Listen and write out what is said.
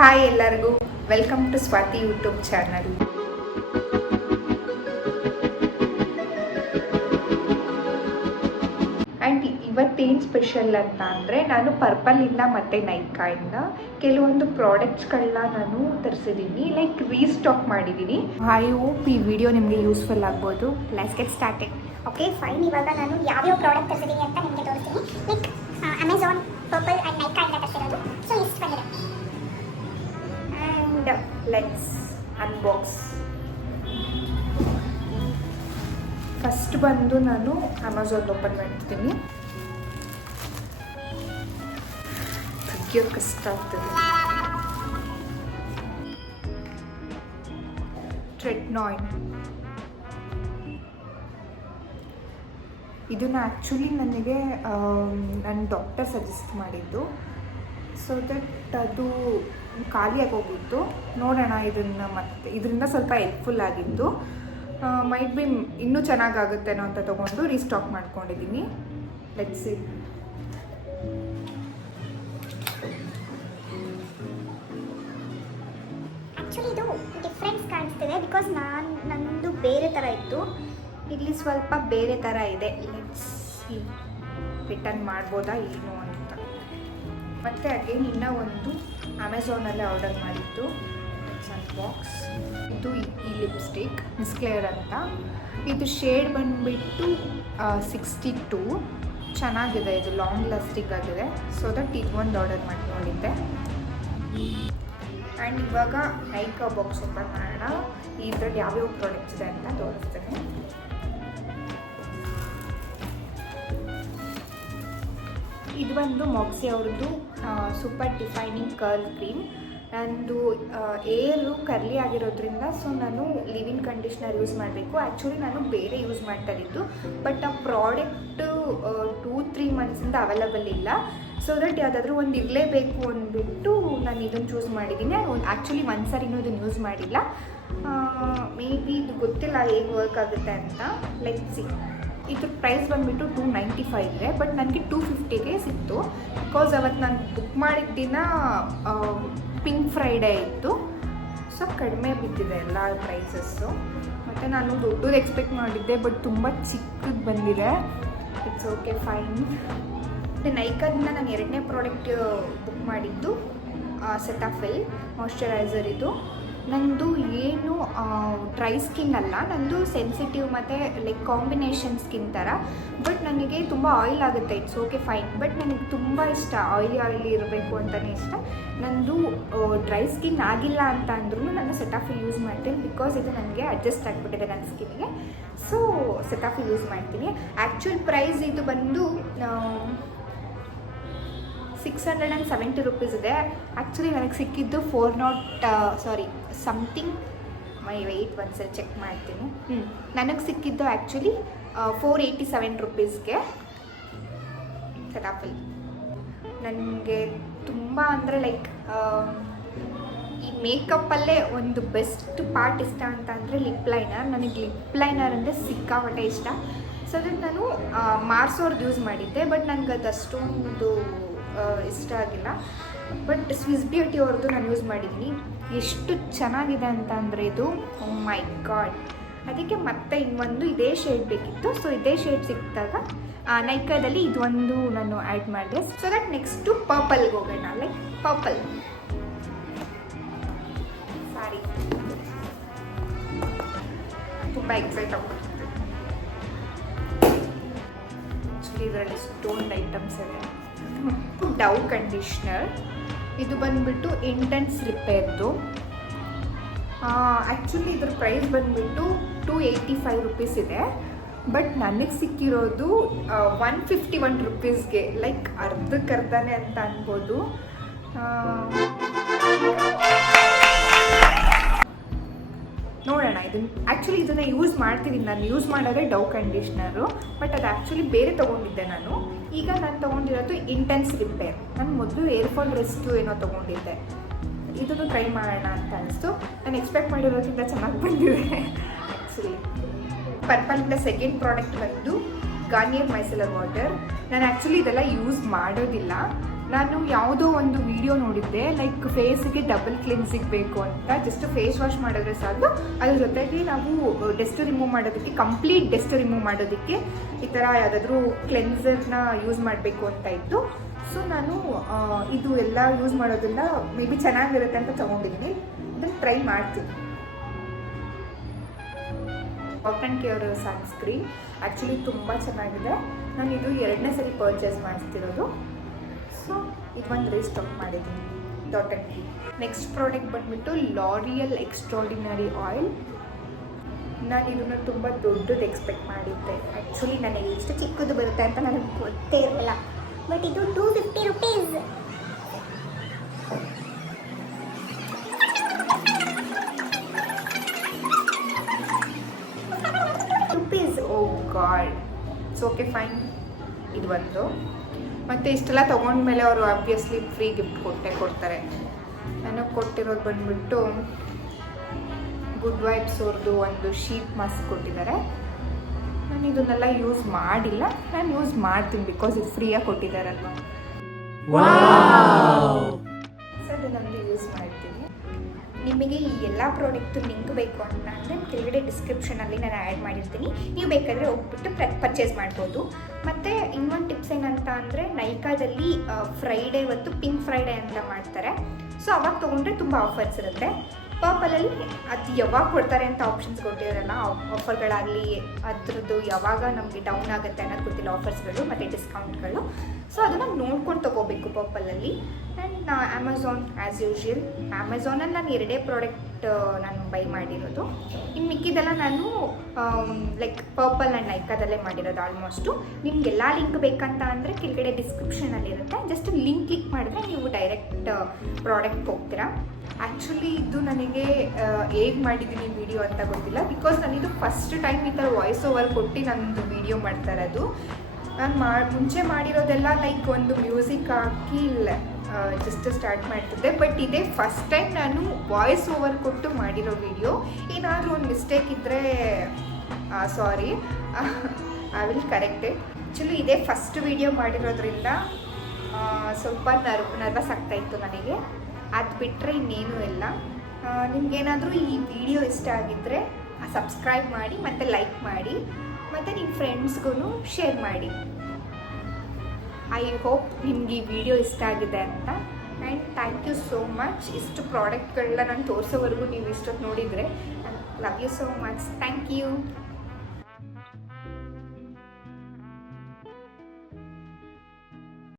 Hi ಎಲ್ಲರಿಗೂ, welcome to Swathi YouTube channel. And ಇವತ್ತೇನು special ಅಂತ ಅಂದರೆ, ನಾನು ಪರ್ಪಲಿಂದ ಮತ್ತು ನೈಕಾಯಿಂದ ಕೆಲವೊಂದು ಪ್ರಾಡಕ್ಟ್ಸ್ಗಳನ್ನ ನಾನು ತರಿಸಿದ್ದೀನಿ, ಲೈಕ್ ರೀಸ್ಟಾಕ್ ಮಾಡಿದ್ದೀನಿ. ಐ ಹೋಪ್ ಈ ವಿಡಿಯೋ ನಿಮಗೆ ಯೂಸ್ಫುಲ್ ಆಗ್ಬೋದು. Let's get started. Okay fine. ಇವಾಗ ನಾನು ಯಾವ್ಯಾವ ಪ್ರಾಡಕ್ಟ್ ತರಿಸಿದ್ದೀನಿ ಅಂತ ನಿಮಗೆ ತೋರಿಸ್ತೀನಿ. ಲೈಕ್ ಅಮೆಝಾನ್, ಪರ್ಪಲ್ ಆ್ಯಂಡ್ ನೈಕಾಯಿಂದ ತರಿಸಿರೋದು. ಸೊ ಇಷ್ಟು ಬಂದಿದೆ. And let's unbox. ಫಸ್ಟ್ ಬಂದು ನಾನು ಅಮೆಝಾನ್ ಓಪನ್ ಮಾಡ್ತೀನಿ. ತೆಗಿಯೋದು ಕಷ್ಟ ಆಗ್ತದೆ. ಟ್ರೆಟ್ನಾಯ್ಡ್ ಇದನ್ನು ಆ್ಯಕ್ಚುಲಿ ನನಗೆ ನನ್ನ ಡಾಕ್ಟರ್ ಸಜೆಸ್ಟ್ ಮಾಡಿದ್ದು. ಸೊ ದಟ್ ಅದು ಖಾಲಿಯಾಗಿ ಹೋಗಿತ್ತು. ನೋಡೋಣ ಇದನ್ನು ಮತ್ತೆ ಇದರಿಂದ ಸ್ವಲ್ಪ ಹೆಲ್ಪ್ಫುಲ್ ಆಗಿತ್ತು. ಮೈಟ್ ಬಿ ಇನ್ನೂ ಚೆನ್ನಾಗಾಗುತ್ತೇನೋ ಅಂತ ತೊಗೊಂಡು ರೀಸ್ಟಾಕ್ ಮಾಡ್ಕೊಂಡಿದ್ದೀನಿ. Let's see. ಆ್ಯಕ್ಚುಲಿ ಇದು ಡಿಫ್ರೆನ್ಸ್ ಕಾಣಿಸ್ತಿದೆ ಬಿಕಾಸ್ ನನ್ನದು ಬೇರೆ ಥರ ಇತ್ತು. ಇಲ್ಲಿ ಸ್ವಲ್ಪ ಬೇರೆ ಥರ ಇದೆ. ಲೆಟ್ಸ್ ಸಿ ರಿಟರ್ನ್ ಮಾಡ್ಬೋದಾ ಏನು ಅಂತ. ಮತ್ತು ಅಗೇನ್ ಇನ್ನೂ ಒಂದು ಅಮೆಝಾನಲ್ಲೇ ಆರ್ಡರ್ ಮಾಡಿದ್ದು ಬಾಕ್ಸ್. ಇದು ಈ ಲಿಪ್ಸ್ಟಿಕ್ ಮಿಸ್ಕ್ಲೇರ್ ಅಂತ. ಇದು ಶೇಡ್ ಬಂದುಬಿಟ್ಟು 62. ಚೆನ್ನಾಗಿದೆ, ಇದು ಲಾಂಗ್ ಲಾಸ್ಟಿಂಗ್ ಆಗಿದೆ. ಸೊ ದಟ್ ಇದು ಒಂದು ಆರ್ಡರ್ ಮಾಡ್ಕೊಂಡಿದ್ದೆ. ಆ್ಯಂಡ್ ಇವಾಗ ನೈಕಾ ಬಾಕ್ಸ್ ಓಪನ್ ಮಾಡೋಣ. ಇದರಲ್ಲಿ ಯಾವ್ಯಾವ ಪ್ರಾಡಕ್ಟ್ಸ್ ಇದೆ ಅಂತ ತೋರಿಸ್ತೇನೆ. ಇದು ಬಂದು ಮಾಕ್ಸಿ ಅವ್ರದ್ದು ಸೂಪರ್ ಡಿಫೈನಿಂಗ್ ಕರ್ಲ್ ಕ್ರೀಮ್. ನಂದು ಏರು ಕರ್ಲಿ ಆಗಿರೋದ್ರಿಂದ ಸೊ ನಾನು ಲಿವಿನ್ ಕಂಡೀಷ್ನರ್ ಯೂಸ್ ಮಾಡಬೇಕು. ಆ್ಯಕ್ಚುಲಿ ನಾನು ಬೇರೆ ಯೂಸ್ ಮಾಡ್ತಾ ಇದ್ದು, ಬಟ್ ಆ ಪ್ರಾಡಕ್ಟು 2-3 ಮಂತ್ಸಿಂದ ಅವೈಲಬಲ್ ಇಲ್ಲ. ಸೊ ದಟ್ ಯಾವುದಾದ್ರೂ ಒಂದು ಇರಲೇಬೇಕು ಅಂದ್ಬಿಟ್ಟು ನಾನು ಇದನ್ನು ಚೂಸ್ ಮಾಡಿದ್ದೀನಿ. ಆ್ಯಕ್ಚುಲಿ ಒಂದು ಸರಿನೂ ಇದನ್ನು ಯೂಸ್ ಮಾಡಿಲ್ಲ. ಮೇ ಬಿ ಇದು ಗೊತ್ತಿಲ್ಲ ಹೇಗೆ ವರ್ಕ್ ಆಗುತ್ತೆ ಅಂತ. Let's see. ಇದ್ರ ಪ್ರೈಸ್ ಬಂದುಬಿಟ್ಟು 295 ಇದೆ, ಬಟ್ ನನಗೆ 250ಗೆ ಸಿಕ್ತು. ಬಿಕಾಸ್ ಅವತ್ತು ನಾನು ಬುಕ್ ಮಾಡಿದ ದಿನ ಪಿಂಕ್ ಫ್ರೈಡೇ ಇತ್ತು. ಸೊ ಕಡಿಮೆ ಬಿದ್ದಿದೆ ಎಲ್ಲ ಪ್ರೈಸಸ್ಸು. ಮತ್ತು ನಾನು ದೊಡ್ಡದು ಎಕ್ಸ್ಪೆಕ್ಟ್ ಮಾಡಿದ್ದೆ, ಬಟ್ ತುಂಬ ಚಿಕ್ಕದು ಬಂದಿದೆ. It's okay fine. ಮತ್ತು ನೈಕಾದಿಂದ ನಾನು 2ನೇ ಪ್ರಾಡಕ್ಟ್ ಬುಕ್ ಮಾಡಿದ್ದು ಸೆಟಾಫಿಲ್ ಮಾಯ್ಶ್ಚರೈಸರ್. ಇದು ನಂದು ಏನು ಡ್ರೈ ಸ್ಕಿನ್ ಅಲ್ಲ, ನಂದು ಸೆನ್ಸಿಟಿವ್ ಮತ್ತು ಲೈಕ್ ಕಾಂಬಿನೇಷನ್ ಸ್ಕಿನ್ ಥರ. ಬಟ್ ನನಗೆ ತುಂಬ ಆಯಿಲ್ ಆಗುತ್ತೆ. It's okay fine. ಬಟ್ ನನಗೆ ತುಂಬ ಇಷ್ಟ ಆಯಿಲಿ ಇರಬೇಕು ಅಂತಲೇ ಇಷ್ಟ. ನಂದು ಡ್ರೈ ಸ್ಕಿನ್ ಆಗಿಲ್ಲ ಅಂತ ಅಂದ್ರೂ ನಾನು ಸೆಟಾಫಿಲ್ ಯೂಸ್ ಮಾಡ್ತೀನಿ. ಬಿಕಾಸ್ ಇದು ನನಗೆ ಅಡ್ಜಸ್ಟ್ ಆಗಿಬಿಟ್ಟಿದೆ ನನ್ನ ಸ್ಕಿನ್ನಿಗೆ. ಸೊ ಸೆಟಾಫಿಲ್ ಯೂಸ್ ಮಾಡ್ತೀನಿ. ಆ್ಯಕ್ಚುಲ್ ಪ್ರೈಸ್ ಇದು ಬಂದು 670 ರುಪೀಸ್ ಇದೆ. ಆ್ಯಕ್ಚುಲಿ ನನಗೆ ಸಿಕ್ಕಿದ್ದು 400 ಸಮಥಿಂಗ್. ಮೈ ವೆಯ್ಟ್ ಒಂದ್ಸಲ ಚೆಕ್ ಮಾಡ್ತೀನಿ. ನನಗೆ ಸಿಕ್ಕಿದ್ದು ಆ್ಯಕ್ಚುಲಿ 487 ರುಪೀಸ್ಗೆ ಸೆಟಾಫಿಲ್. ನನಗೆ ತುಂಬ ಅಂದರೆ ಲೈಕ್ ಈ ಮೇಕಪ್ಪಲ್ಲೇ ಒಂದು ಬೆಸ್ಟ್ ಪಾರ್ಟ್ ಇಷ್ಟ ಅಂತ ಅಂದರೆ ಲಿಪ್ ಲೈನರ್. ನನಗೆ ಲಿಪ್ ಲೈನರ್ ಅಂದರೆ ಸಿಕ್ಕಾಪಟ್ಟೆ ಇಷ್ಟ. ಸೊ ಅದಕ್ಕೆ ನಾನು ಮಾರ್ಸೋರ್ದು ಯೂಸ್ ಮಾಡಿದ್ದೆ, ಬಟ್ ನನಗೆ ಅದು ಅಷ್ಟೊಂದು ಇಷ್ಟ ಆಗಿಲ್ಲ. ಬಟ್ ಸ್ವಿಸ್ ಬ್ಯೂಟಿ ಅವ್ರದ್ದು ನಾನು ಯೂಸ್ ಮಾಡಿದ್ದೀನಿ. ಎಷ್ಟು ಚೆನ್ನಾಗಿದೆ ಅಂತ ಅಂದರೆ ಇದು, ಓ ಮೈ ಗಾಡ್. ಅದಕ್ಕೆ ಮತ್ತೆ ಇನ್ನೊಂದು ಇದೇ ಶೇಡ್ ಬೇಕಿತ್ತು. ಸೊ ಇದೇ ಶೇಡ್ ಸಿಕ್ಕಿದಾಗ ನೈಕಾದಲ್ಲಿ ಇದೊಂದು ನಾನು ಆ್ಯಡ್ ಮಾಡಿದೆ. ಸೊ ದಟ್ ನೆಕ್ಸ್ಟು ಪರ್ಪಲ್ಗೆ ಹೋಗೋಣ. ಲೈಕ್ ಪರ್ಪಲ್ ಸಾರಿ, ತುಂಬ ಎಕ್ಸೈಟ್ ಆಗ್ಬಿಡ್ತಿದೆ. ಆ್ಯಕ್ಚುಲಿ ಇದರಲ್ಲಿ ಸ್ಟೋನ್ಡ್ ಐಟಮ್ಸ್ ಇದೆ. ಡವ್ ಕಂಡೀಷ್ನರ್. ಇದು ಬಂದುಬಿಟ್ಟು ಇಂಟೆನ್ಸ್ ರಿಪೇರ್ದು. ಆ್ಯಕ್ಚುಲಿ ಇದ್ರ ಪ್ರೈಸ್ ಬಂದುಬಿಟ್ಟು 285 ರುಪೀಸ್ ಇದೆ. ಬಟ್ ನನಗೆ ಸಿಕ್ಕಿರೋದು 151 ರುಪೀಸ್ಗೆ. ಲೈಕ್ ಅರ್ಧಕ್ಕರ್ಧನೇ ಅಂತ ಅನ್ಬೋದು. ನೋಡೋಣ. ಇದನ್ನು ಯೂಸ್ ಮಾಡ್ತಿದ್ದೀನಿ. ನಾನು ಯೂಸ್ ಮಾಡೋದೇ ಡವ್ ಕಂಡೀಷ್ನರು, ಬಟ್ ಅದು ಆ್ಯಕ್ಚುಲಿ ಬೇರೆ ತೊಗೊಂಡಿದ್ದೆ ನಾನು. ಈಗ ನಾನು ತೊಗೊಂಡಿರೋದು ಇಂಟೆನ್ಸ್ ರಿಪೇರ್. ನಾನು ಮೊದಲು ಏರ್ಫಾಲ್ ರೆಸ್ಕ್ಯೂ ಏನೋ ತೊಗೊಂಡಿದ್ದೆ. ಇದನ್ನು ಟ್ರೈ ಮಾಡೋಣ ಅಂತ ಅನಿಸ್ತು. ನಾನು ಎಕ್ಸ್ಪೆಕ್ಟ್ ಮಾಡಿರೋದ್ರಿಂದ ಚೆನ್ನಾಗಿ ಬಂದಿದೆ ಆ್ಯಕ್ಚುಲಿ. ಪರ್ಪಲಿಂದ ಸೆಕೆಂಡ್ ಪ್ರಾಡಕ್ಟ್ ಬಂದು ಗಾರ್ನಿಯರ್ ಮೈಸೆಲರ್ ವಾಟರ್. ನಾನು ಆ್ಯಕ್ಚುಲಿ ಇದೆಲ್ಲ ಯೂಸ್ ಮಾಡೋದಿಲ್ಲ. ನಾನು ಯಾವುದೋ ಒಂದು ವಿಡಿಯೋ ನೋಡಿದ್ದೆ, ಲೈಕ್ ಫೇಸಿಗೆ ಡಬಲ್ ಕ್ಲಿನ್ಸಿಂಗ್ ಬೇಕು ಅಂತ. ಜಸ್ಟ್ ಫೇಸ್ ವಾಶ್ ಮಾಡಿದ್ರೆ ಸಾಕು, ಅದ್ರ ಜೊತೆಗೆ ನಾವು ಡೆಸ್ಟ್ ರಿಮೂವ್ ಮಾಡೋದಕ್ಕೆ, ಕಂಪ್ಲೀಟ್ ಡೆಸ್ಟ್ ರಿಮೂವ್ ಮಾಡೋದಕ್ಕೆ ಈ ಥರ ಯಾವುದಾದ್ರೂ ಕ್ಲೆನ್ಸರ್ನ ಯೂಸ್ ಮಾಡಬೇಕು ಅಂತ ಇತ್ತು. ಸೊ ನಾನು ಇದು ಎಲ್ಲ ಯೂಸ್ ಮಾಡೋದ್ರಿಂದ ಮೇ ಬಿ ಚೆನ್ನಾಗಿರುತ್ತೆ ಅಂತ ತೊಗೊಂಡಿದ್ದೀನಿ. ಅದನ್ನು ಟ್ರೈ ಮಾಡ್ತೀನಿ. Dot & Care ಸನ್ಸ್ಕ್ರೀನ್ ಆ್ಯಕ್ಚುಲಿ ತುಂಬ ಚೆನ್ನಾಗಿದೆ. ನಾನು ಇದು 2ನೇ ಸರಿ ಪರ್ಚೇಸ್ ಮಾಡಿಸ್ತಿರೋದು. ಸೊ ಇದೊಂದು ರೀಸ್ಟಾಕ್ ಮಾಡಿದ್ದೀನಿ Dot & Care. ನೆಕ್ಸ್ಟ್ ಪ್ರಾಡಕ್ಟ್ ಬಂದುಬಿಟ್ಟು ಲಾರಿಯಲ್ ಎಕ್ಸ್ಟ್ರಾರ್ಡಿನರಿ ಆಯಿಲ್. ನಾನು ಇದನ್ನು ತುಂಬ ದೊಡ್ಡದು ಎಕ್ಸ್ಪೆಕ್ಟ್ ಮಾಡಿದ್ದೆ. ಆ್ಯಕ್ಚುಲಿ ನನಗೆ ಎಷ್ಟು ಚಿಕ್ಕದು ಬರುತ್ತೆ ಅಂತ ನನಗೆ ಗೊತ್ತೇ ಇರಲಿಲ್ಲ. ಬಟ್ ಇದು 250 rupees. Oh god. It's okay, fine. ಇದು ಒಂದು. ಮತ್ತು ಇಷ್ಟೆಲ್ಲ ತೊಗೊಂಡ್ಮೇಲೆ ಅವರು ಆಬ್ವಿಯಸ್ಲಿ ಫ್ರೀ ಗಿಫ್ಟ್ ಕೊಡ್ತಾರೆ. ನನಗೆ ಕೊಟ್ಟಿರೋದು ಬಂದುಬಿಟ್ಟು ಗುಡ್ ವೈಬ್ಸ್ ಅವ್ರದ್ದು ಒಂದು ಶೀಟ್ ಮಾಸ್ಕ್ ಕೊಟ್ಟಿದ್ದಾರೆ. ನಾನು ಇದನ್ನೆಲ್ಲ ಯೂಸ್ ಮಾಡಿಲ್ಲ, ನಾನು ಯೂಸ್ ಮಾಡ್ತೀನಿ ಬಿಕಾಸ್ ಇದು ಫ್ರೀಯಾಗಿ ಕೊಟ್ಟಿದ್ದಾರಲ್ವ. ಸೊ ಅದನ್ನೊಂದು ಯೂಸ್ ಮಾಡ್ತೀನಿ. ನಿಮಗೆ ಈ ಎಲ್ಲ ಪ್ರಾಡಕ್ಟು ಲಿಂಕ್ ಬೇಕು ಅಂತ ಅಂದರೆ ಕೆಳಗಡೆ ಡಿಸ್ಕ್ರಿಪ್ಷನಲ್ಲಿ ನಾನು ಆ್ಯಡ್ ಮಾಡಿರ್ತೀನಿ. ನೀವು ಬೇಕಾದರೆ ಹೋಗ್ಬಿಟ್ಟು ಪರ್ಚೇಸ್ ಮಾಡ್ಬೋದು. ಮತ್ತು ಇನ್ನೊಂದು ಟಿಪ್ಸ್ ಏನಂತ ಅಂದರೆ ನೈಕಾದಲ್ಲಿ ಫ್ರೈಡೇ ಹೊತ್ತು ಪಿಂಕ್ ಫ್ರೈಡೇ ಅಂತ ಮಾಡ್ತಾರೆ. ಸೊ ಅವಾಗ ತೊಗೊಂಡ್ರೆ ತುಂಬ ಆಫರ್ಸ್ ಇರುತ್ತೆ. ಪರ್ಪಲಲ್ಲಿ ಅದು ಯಾವಾಗ ಕೊಡ್ತಾರೆ ಅಂತ ಆಪ್ಷನ್ಸ್ ಕೊಟ್ಟಿರಲ್ಲ, ಆಫರ್ಗಳಾಗಲಿ ಅದ್ರದ್ದು ಯಾವಾಗ ನಮಗೆ ಡೌನ್ ಆಗುತ್ತೆ ಅನ್ನೋದು ಗೊತ್ತಿಲ್ಲ, ಆಫರ್ಸ್ಗಳು ಮತ್ತು ಡಿಸ್ಕೌಂಟ್ಗಳು. ಸೊ ಅದನ್ನು ನೋಡ್ಕೊಂಡು ತೊಗೋಬೇಕು ಪರ್ಪಲಲ್ಲಿ. And Amazon as usual. ಅಮೆಝಾನಲ್ಲಿ ನಾನು 2 ಪ್ರಾಡಕ್ಟ್ ನಾನು ಬೈ ಮಾಡಿರೋದು. ಇನ್ನು ಮಿಕ್ಕಿದೆಲ್ಲ ನಾನು ಲೈಕ್ ಪರ್ಪಲ್ ಆ್ಯಂಡ್ ನೈಕಾದಲ್ಲೇ ಮಾಡಿರೋದು ಆಲ್ಮೋಸ್ಟು. ನಿಮಗೆಲ್ಲ ಲಿಂಕ್ ಬೇಕಂತ ಅಂದರೆ ಕೆಳಗಡೆ ಡಿಸ್ಕ್ರಿಪ್ಷನಲ್ಲಿರುತ್ತೆ. ಜಸ್ಟ್ ಲಿಂಕ್ ಕ್ಲಿಕ್ ಮಾಡಿದ್ರೆ ನೀವು ಡೈರೆಕ್ಟ್ ಪ್ರಾಡಕ್ಟ್ ಹೋಗ್ತೀರಾ. ಆ್ಯಕ್ಚುಲಿ ಇದು ನನಗೆ ಹೇಗೆ ಮಾಡಿದ್ದೀನಿ ವಿಡಿಯೋ ಅಂತ ಗೊತ್ತಿಲ್ಲ, ಬಿಕಾಸ್ ನಾನಿದು ಫಸ್ಟ್ ಟೈಮ್ ಈ ಥರ ವಾಯ್ಸ್ ಓವರ್ ಕೊಟ್ಟು ನನ್ನದು ವಿಡಿಯೋ ಮಾಡ್ತಾ ಇರೋದು. ನಾನು ಮುಂಚೆ ಮಾಡಿರೋದೆಲ್ಲ ಲೈಕ್ ಒಂದು ಮ್ಯೂಸಿಕ್ ಹಾಕಿ ಜಸ್ಟ್ ಸ್ಟಾರ್ಟ್ ಮಾಡ್ತಿದ್ದೆ. ಬಟ್ ಇದೇ ಫಸ್ಟ್ ಟೈಮ್ ನಾನು ವಾಯ್ಸ್ ಓವರ್ ಕೊಟ್ಟು ಮಾಡಿರೋ ವಿಡಿಯೋ. ಏನಾದರೂ ಒಂದು ಮಿಸ್ಟೇಕ್ ಇದ್ದರೆ sorry, I will correct it. Actually ಇದೇ ಫಸ್ಟ್ ವಿಡಿಯೋ ಮಾಡಿರೋದ್ರಿಂದ ಸ್ವಲ್ಪ ನರ್ವಸ್ ಆಗ್ತಾಯಿತ್ತು ನನಗೆ. ಅದು ಬಿಟ್ಟರೆ ಇನ್ನೇನೂ ಇಲ್ಲ. ನಿಮಗೇನಾದರೂ ಈ ವಿಡಿಯೋ ಇಷ್ಟ ಆಗಿದ್ದರೆ ಸಬ್ಸ್ಕ್ರೈಬ್ ಮಾಡಿ ಮತ್ತು ಲೈಕ್ ಮಾಡಿ ಮತ್ತು ನಿಮ್ಮ ಫ್ರೆಂಡ್ಸ್ಗೂ ಶೇರ್ ಮಾಡಿ. ಐ ಹೋಪ್ ನಿಮ್ಗೆ ಈ ವಿಡಿಯೋ ಇಷ್ಟ ಆಗಿದೆ ಅಂತ. And thank you so much. ಇಷ್ಟು ಪ್ರಾಡಕ್ಟ್ಗಳನ್ನ ನಾನು ತೋರಿಸೋವರೆಗೂ ನೀವು ಇಷ್ಟೊತ್ತು ನೋಡಿದರೆ. Love you so much. Thank you.